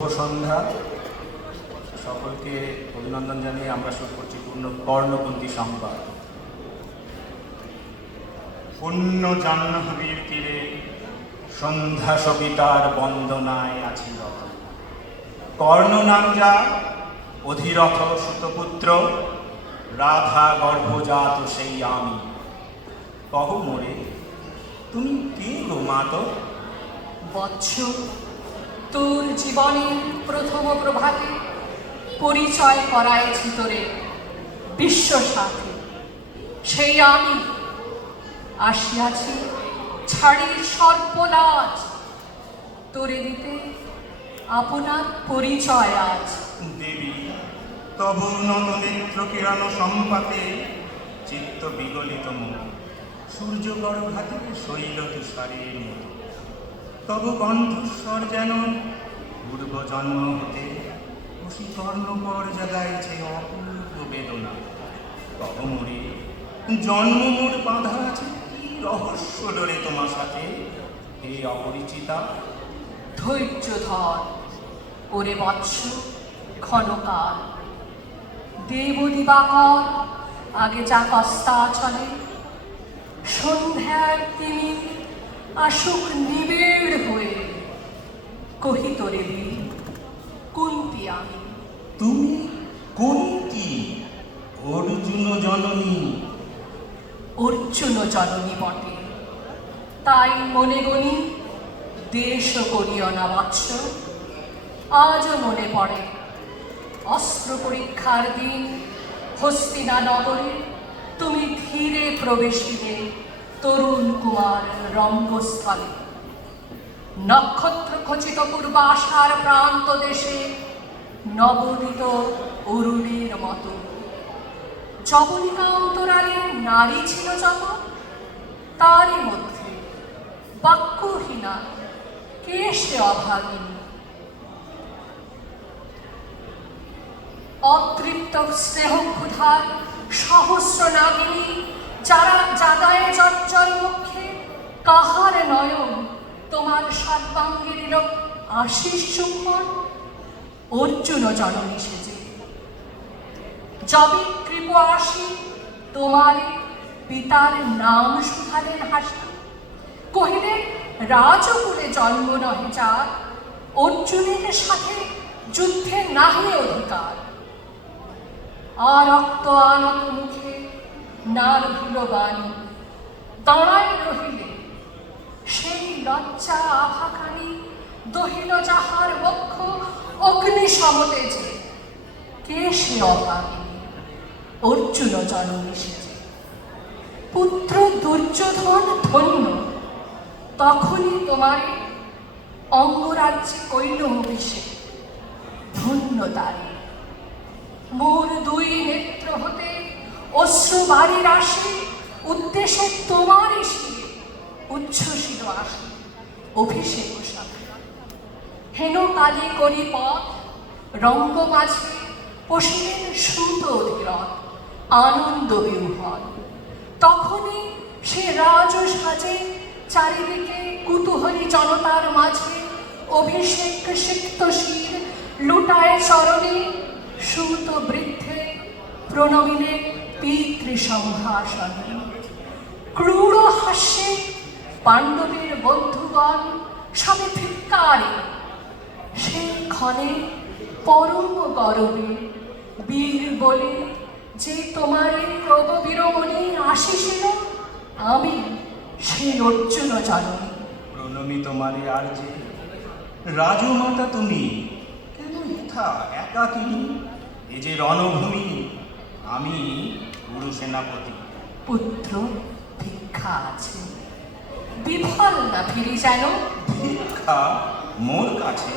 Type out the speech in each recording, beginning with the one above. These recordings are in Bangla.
সন্ধ্যা। সকলকে অভিনন্দন জানিয়ে আমরা শুরু করছি পূর্ণ কর্ণপন্থী সংবাদ। পূর্ণ জাহ্নবীর তীরে সন্ধ্যা সবিতার বন্দনায় আছি রত কর্ণ নাম যা অধিরথ সুতপুত্র রাধা গর্ভজাত সেই আমি। কহ মোরে তুমি কে গো মাতো বৎস তোর জীবনের প্রথম প্রভাতে পরিচয় করাইছি তোরে বিশ্ব সাথে। সেই আমি আসিয়াছি ছাড়ির সর্বলাজ তোরে দিতে আপনার পরিচয় আজ। দেবী, তব নত নেত্র কিরণ সম্পাতে চিত্ত বিগলিত মুখ সূর্য গর্ভাতে শৈল তুষারের মতো। তব কণ্ঠস্বর যেন পূর্ব জন্ম হতে কর্ণপর জাগাইছে অপূর্ব বেদনা। তব মোরে জন্ম বাঁধা আছে, কি রহস্য ডরে তোমার সাথে? হে অপরিচিতা, ধৈর্য ধর, ওরে বৎস ক্ষণকাল। দেব দিবাকর, আগে যা কস্তা চলে, সন্ধ্যার তিনি আসুক নিবিড় হয়ে কহিত রে বীর, কুন্তি আমি তুমি কুন্তি অর্জুন জননী। অর্জুন জননী বটে। তাই মনে গণি দেশ করিও না বৎস। আজও মনে পড়ে অস্ত্র পরীক্ষার দিন হস্তিনা নগরে তুমি ধীরে প্রবেশিলে। তরুণ কুমার রঙ্গস্থলে। নক্ষত্র খচিত পূর্বাশার প্রান্ত দেশে নবনীত অরুণের মতো। জবনিকা অন্তরালে নারী ছিল যত, তারই মধ্যে বাক্যহীনা কে সে অভাগিনী? অতৃপ্ত স্নেহ ক্ষুধার সহস্র নাগিনী যারা জাগায় চঞ্চল মুখে, কাহার নয়ন? তোমার সর্বাঙ্গে দিল আশিস চুম্বন অর্জুন জননী সেজে। যবে কৃপ আসি তোমার পিতার নাম শুধালেন হাসি। কহিলেন রাজকুলে জন্ম নহে যার, অর্জুনের সাথে যুদ্ধে নাহি অধিকার। আর রক্ত আনত মুখে নার ধুলো বাণী। দাঁড়ায় রহিলে সেই লজ্জা আভাকারী, দহিল যাহার বক্ষ অগ্নি সমতেজে কে সে অভাগিনী? অর্জুন জননী সেজে পুত্র দুর্যোধন ধন্য, তখনই তোমার অঙ্গরাজ্যে কইল অভিষেক। ধন্য তারে। মোর দুই নেত্র হতে অশ্রু বাড়ির আসে উদ্দেশ্যে তোমার শিরে উচ্ছ্বসিত আসে অভিষেক হেন কালি করি পথ, রঙ্গ মাঝে পশিলেন সুত অধিরথ, আনন্দ বিহ্বল তখনই সে রাজ সাজে, চারিদিকে কুতূহলী জনতার মাঝে অভিষেক সিক্ত শির লুটায় চরণে সুত বৃদ্ধে প্রণমিনে পিতৃ সংহাসনে ক্রূর হাস্যে পাণ্ডবের বন্ধুগণ সবে ধিক্কারে। সেই ক্ষণে পরম গরবে বীর বলে, যে তোমারে প্রবীরমণি আসিছিল, আমি সেই অর্জুন জননী প্রণমী তোমারে আর যে রাজমাতা তুমি, কেন ইথা একাকিনী এ যে রণভূমি, আমি গুরু সেনাপতি পুত্র ভিক্ষা আছে। বিফল না ফিরি যেন? ভিক্ষা মোর কাছে।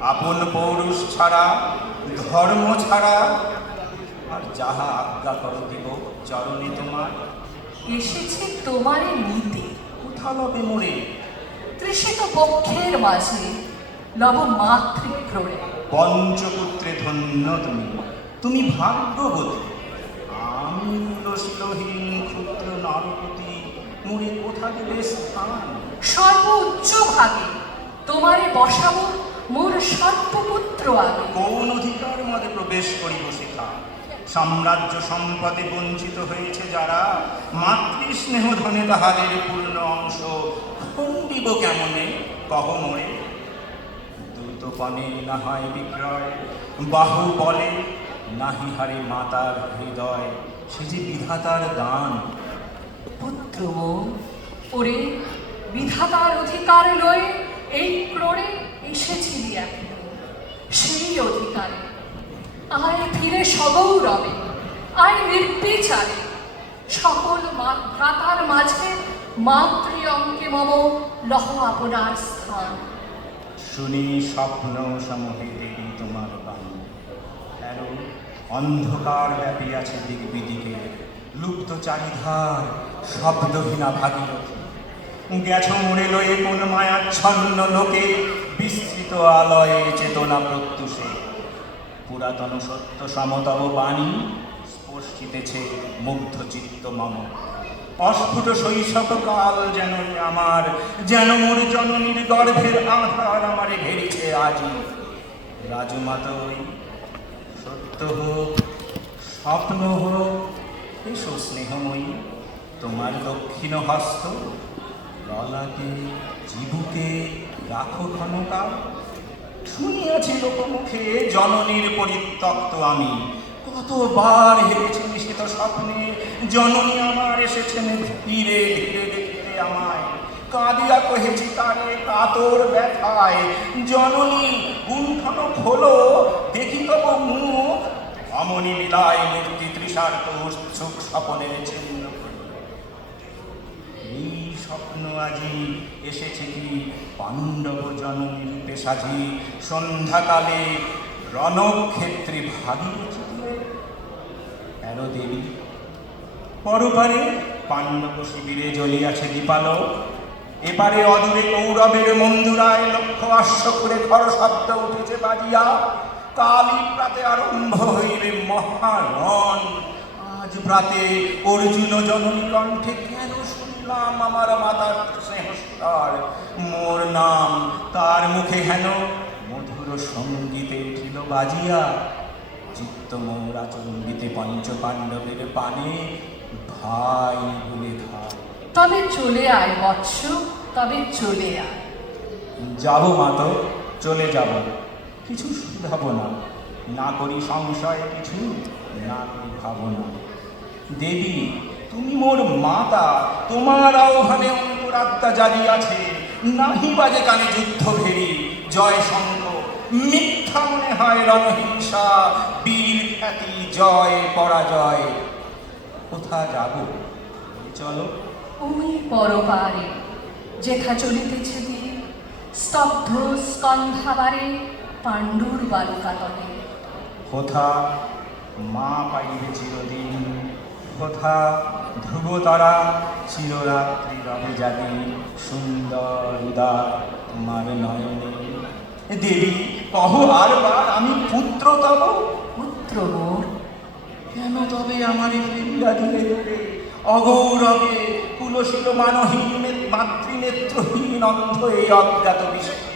আপন পৌরুষ ছাড়া ধর্ম ছাড়া। আর যাহা আজ্ঞা কর দেব চরণে তোমার। এসেছে তোমারে নিতে। কোথা লবে মোরে? তৃষিত বক্ষের মাঝে লব মাতৃক্রমে। পঞ্চপুত্রে ধন্য তুমি। তুমি ভাগ্যবতী। ক্ষুদ্র নরপতি মোরে কোথা দেবে স্থান? সর্বোচ্চ ভাগে তোমারে বসাবো মোর সর্বপুত্র আগে। কোন অধিকার মতে প্রবেশ করিব শেখা? সাম্রাজ্য সম্পদে বঞ্চিত হয়েছে যারা মাতৃস্নেহ ধনে তাহাদের পূর্ণ অংশ। খণ্ডিব কেমনে? কহ মোরে। দ্রুতপণে না হয় বিক্রয় বাহু বলে নাহি হারে মাতার হৃদয়। সে যে বিধাতার দান। পুত্র ওরে বিধাতার অধিকার লয়ে এই ক্রোড়ে এসেছিলি এখন। সেই অধিকারে। আয় ফিরে সগৌরবে আয় নির্বিচারে। সকল ভ্রাতার মাঝে মাতৃ অঙ্কে মম লহ আপনার স্থান। শুনি স্বপ্ন সমূহে দেবী কেন অন্ধকার ব্যাপী আছে দিক বিদিকে লুপ্ত চারিধার, শব্দহীনা ভাগীরথী। গেছ মুড়ে লয়ে কোন মায়াচ্ছন্ন লোকে, বিস্তৃত আলয়ে চেতনা প্রত্যুষে। পুরাতন সত্য সমতব বাণী স্পর্শিতেছে মুগ্ধ চিত্ত মম। অস্ফুট শৈশব কাল যেন আমার, যেন মোর জননীর গর্ভের আধার আমারে ঘেরেছে আজি। রাজমাতই সত্য হোক, স্বপ্ন হোক, এসো স্নেহময়ী, তোমার দক্ষিণ হস্ত ললাটে জীবুকে রাখো ক্ষণকাল শুনিয়াছি লোকমুখে জননীর পরিত্যক্ত আমি। কতবার হেরেছি নিষিত স্বপ্নে, জননী আমার এসেছেন ধীরে ধীরে দেখিতে আমায়। কাঁদিয়া কহেছি তারে কাতর ব্যথায়। জননী, গুণ্ঠন খোলো। দেখি তব মুখ অমনি বিলায় মূর্তি তৃষার্ত উৎসুক স্বপনের চিহ্ন। এই স্বপ্ন আজি এসেছে কি পাণ্ডব জননী রূপে সন্ধ্যাকালে রণক্ষেত্রে তীরে কেন দেবী? পরপারে পাণ্ডব শিবিরে জ্বলিয়াছে দীপালো এপারে অদূরে কৌরবের মন্দুরায় লক্ষ্য আশ্ব করে খর শব্দ উঠেছে বাজিয়া। কালী প্রাতে আরম্ভ হইবে মহারণ। আজ প্রাতে অর্জুন জননী কণ্ঠে কেন শুনলাম আমার মাতার স্নেহস্বর? মোর নাম তার মুখে হেন মধুর সঙ্গীতে উঠিল বাজিয়া। চিত্ত মোর আচম্বিতে পঞ্চ পাণ্ডবের পানে ভাই বলে খায় তবে চলে আয়, বৎস, তবে চলে আয়। যাব মাতো, চলে যাব। কিছু শুধাব না। না করি সংশয় কিছু, না করি ভাবনা দেবী, তুমি মোর মাতা, তোমার আহ্বানে অন্তরাত্মা জাগিয়াছে। নাহি বাজে কানে যুদ্ধ ভেরি জয় শঙ্খ মিথ্যা মনে হয় রণহিংসা। বীর খ্যাতি, জয়, পরাজয়। কোথা যাব? চলো। ওই পরপারে যেথা চলিতেছে দিন স্তব্ধ স্কন্ধাবারে পাণ্ডুর বালুকাতলে। কোথা মা পাইবে চিরদিন কোথা ধ্রুবতারা চিররাত্রি রবে জাগে সুন্দর উদার তোমার নয়নে। দেবী কহ আর বার আমি পুত্র তব। পুত্র মোর কেন তবে আমার ফিরিয়া দিলে অগৌরবে কুলশীল মানহীন মাতৃনেত্রহীন অন্ধ এই অজ্ঞাত বিশ্বে।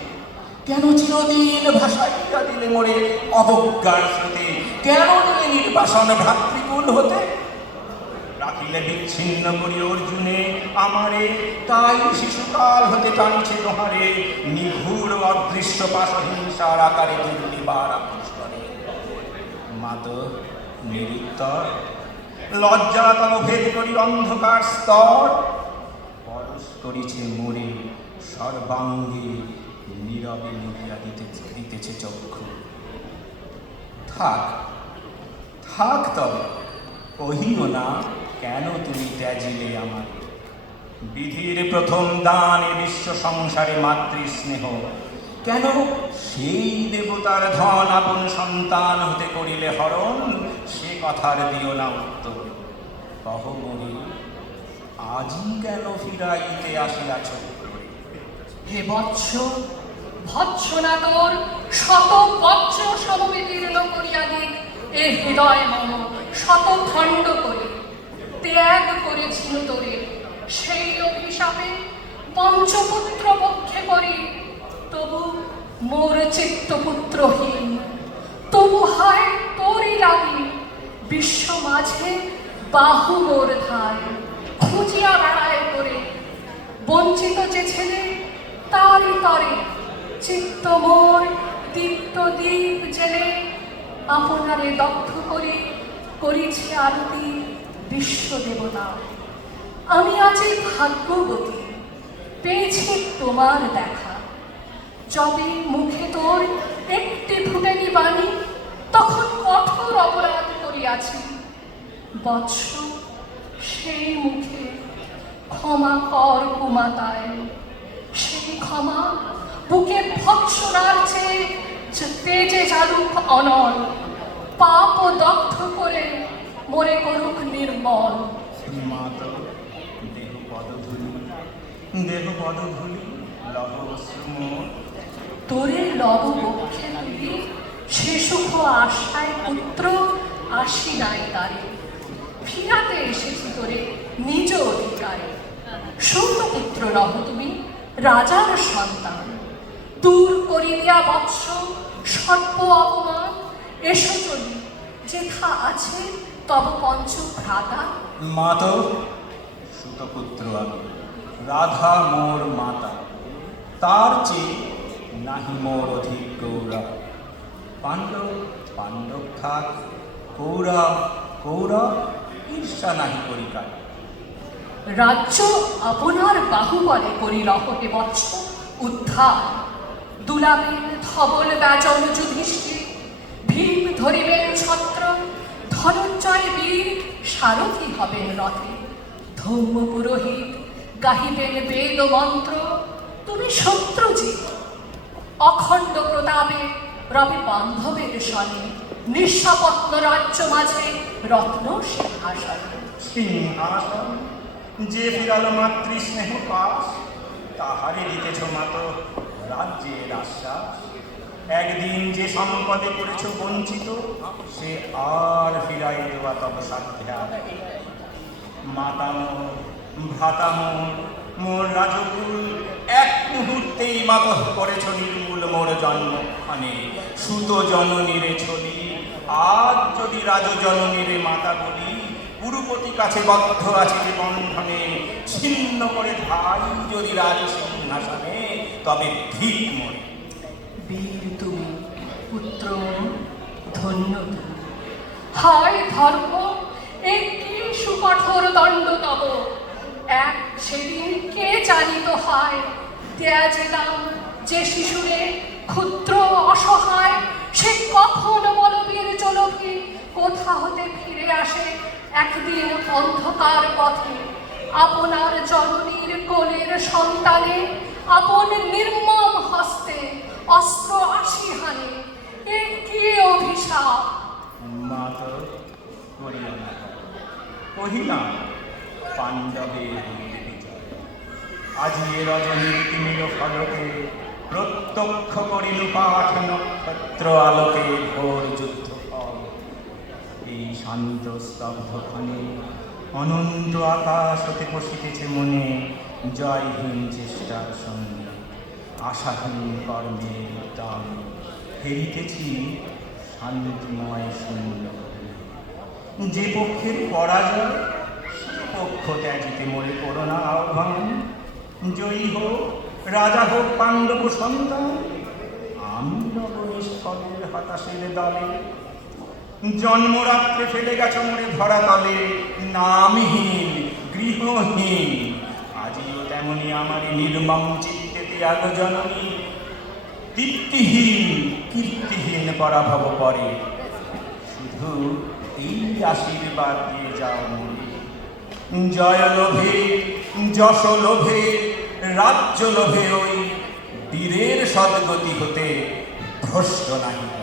কেন চিরদিন ভাসাইয়া দিলে মোরে অবজ্ঞার স্রোতে? কেন দিলে নির্বাসন ভ্রাতৃকুল হতে? রাখিলে বিচ্ছিন্ন করি অর্জুনে, আমারে। তাই শিশুকাল হতে টানছে তোমারে, নিঘুর অদৃশ্য পাশহিংসার আকারে দুর্নিবার আকর্ষণে। মাত নিরুত্তর লজ্জাতল ভেদ করি অন্ধকার স্তর। পরশ করিছে মোরে সর্বাঙ্গে, নীরবে মিলিয়া দিতে, দিতেছে চক্ষু। থাক থাক তবে, কহিও না কেন তুমি ত্যাজিলে আমার বিধির প্রথম দান এ বিশ্ব সংসারে মাতৃস্নেহ। কেন সেই দেবতার ধন আপন সন্তান হতে করিলে হরণ? কথার দিও না উত্তর। কহ মনি আজই কেন ফিরাইতে আসিয়াছ? হে বৎস ভৎসনা তোর, শত বজ্র সমবিদীর্ণ করিয়া দিক এ হৃদয় মম, শত খণ্ড করে। ত্যাগ করেছিল তোরে, সেই অভিশাপে পঞ্চপুত্র পক্ষে করি তবু মোর চিত্তপুত্রহীন তবু হয় তোরই লাগি বিশ্ব মাঝে বাহু মোর ধায় খুঁজিয়া বেড়ায় করে। বঞ্চিত যে ছেলে, তারই তরে চিত্ত মোর দীপ্ত দ্বীপ জেলে। আপনারে দগ্ধ করে করিছে আরতি বিশ্ব দেবতা আমি এই ভাগ্যবতী, পেয়েছি তোমার দেখা। যবে মুখে তোর একটি ফুটেনি বাণী, তখন কঠোর অপরাধ করিয়াছি। বৎস সেই মুখে ক্ষমা কর কুমাতায়। সেই ক্ষমা বুকে ভৎসনার চেয়ে তেজে জালুক অনল পাপ ও দগ্ধ করে মরে করুক নির্মল। মাতো দেহ পদধূলি দেহ পদধূলি লহ তোরে লব সে সুখ আশায় পুত্র আসি নাই তারে। ফিরাতে এসেছি তোরে, নিজ অধিকারে। পুত্র নহ তুমি, রাজার সন্তান। দূর করি দিয়া বৎস সর্ব অপমান। এসো চলি, যেথা আছে, তব পঞ্চ ভ্রাতা মাতো সুতপুত্র আমি, রাধা মোর মাতা। তার চেয়ে নাহি মোর অধিক গৌরব। পাণ্ডব পাণ্ডব থাক, কৌরব কৌরব। ঈর্ষা নাহি করিকার রাজ্য আপনার বাহুবলে করি রহতে বৎস উদ্ধার। দুলাবেন ধবল ব্যাজন যুধিষ্ঠির ভীম ধরিবেন ছত্র, ধনঞ্জয় বীর, সারথি হবেন রথে। ধৌম পুরোহিত গাহিবেন বেদ মন্ত্র, তুমি শত্রুজিৎ। অখণ্ড প্রতাপে রবি বান্ধবের সনে। নিঃস্বপত্ন রাজ্য মাঝে রত্ন সিংহাসনে। সিংহাসন যে ফিরাল মাতৃ স্নেহ পাশ তাহারে দিতেছ মাত রাজ্যের আশ্বাস। একদিন যে সম্পদে করেছ বঞ্চিত, সে আর ফিরাই দেওয়া তব সাধ্যা মাতা মোর মোর রাজকুল, এক মুহূর্তেই মাত করেছ নির্মূল মোর জন্মক্ষণে সুত জননীরে ছলি আজ যদি রাজ জননীরে মাতা বলি পুরুপতি কাছে বদ্ধ আছে যে বন্ধনে, ছিন্ন করে ধাই যদি রাজ সিংহাসনে তবে ঠিক মনে। বীর তুমি, পুত্র ধন্য তুমি। হায় ধর্ম, এ কি সুকঠোর দণ্ড তব? এক সেদিন কে জানিত হয়, দেয়া যেতাম যে শিশুরে ক্ষুদ্র অসহায় সে কখন বলবীর চলকি কোথা হতে ফিরে আসে একদিন অন্ধকার পথে? আপনার জননীর কোলের সন্তানে আপন নির্মম হস্তে অস্ত্র আসি হানে। এ কি অভিশাপ? মাত কহিলাম পাণ্ডবে হইলে বিজয়। আজি এ রজনীর তিমির ফলকে প্রত্যক্ষ করিল পাঠ নক্ষত্র আলোকে ঘোর যুদ্ধ এই শান্ত স্তব্ধক্ষণে অনন্ত আকাশ হতে বসিতেছে মনে জয়হীন চেষ্টার সঙ্গে। আশাহীন কর্মের দাম ফেরিতেছি শান্তিময় সুন্দর যে পক্ষের পরাজয় সে পক্ষ ত্যাজিতে মরে করোনা আহ্বান। জয়ী হোক রাজা হোক পাণ্ডব সন্তান আমি রব নিষ্ফলের হতাশের দলে জন্মরাত্রে ফেলে গেছে মনে ধরা তলে নামহীন, গৃহহীন। আজিও তেমনি আমার নির্মম চিত্তে ত্যাগ জননী। তৃপ্তিহীন, কীর্তিহীন পরাভব পরে শুধু এই আশীর্বাদ দিয়ে যাও জয় লোভে যশ লোভে রাজ্য লোভে ওই বীরের সদ্গতি হতে ভ্রষ্ট নাহি।